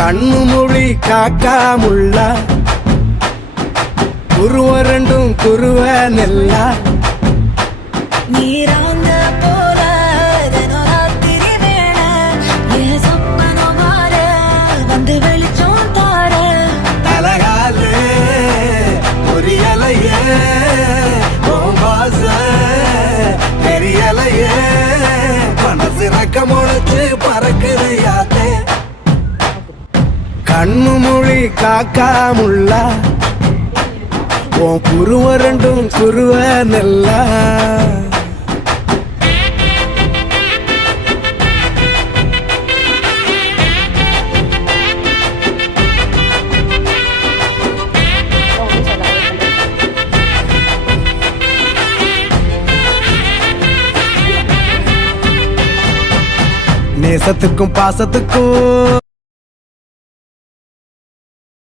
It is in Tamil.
கண்ணு மொழி காக்காமுள்ள குருவ ரெண்டும் குருவ நெல்லா நீராங்க போல தினராத்திரி வேண என் சொப்பனம் மாற வந்து வெளிச்சம் தார தலகாலே பொரியலையே ஓம்பாச பெரியலையே மனசு ரக்க முளைச்சு பறக்குதையாத்தே கண்ணு மொழி காக்காமுள்ள உன் குருவ ரெண்டும் குருவ நெல்லா நேசத்துக்கும் பாசத்துக்கும்